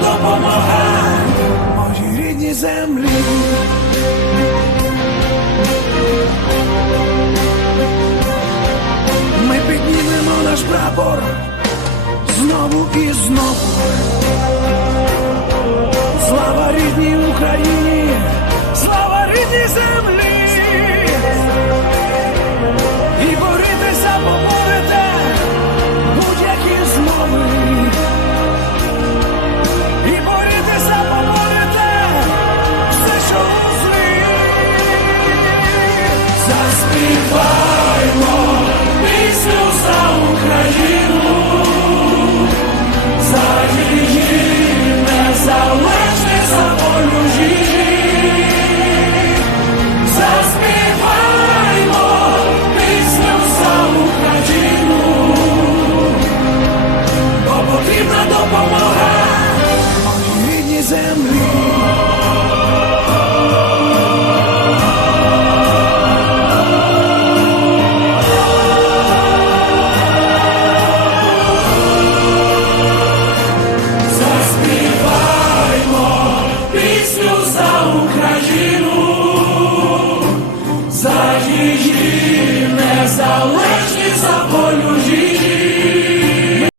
допомога моїй рідній землі. Ми піднімемо наш прапор знову і знову. Слава рідній Україні, Заспіваймо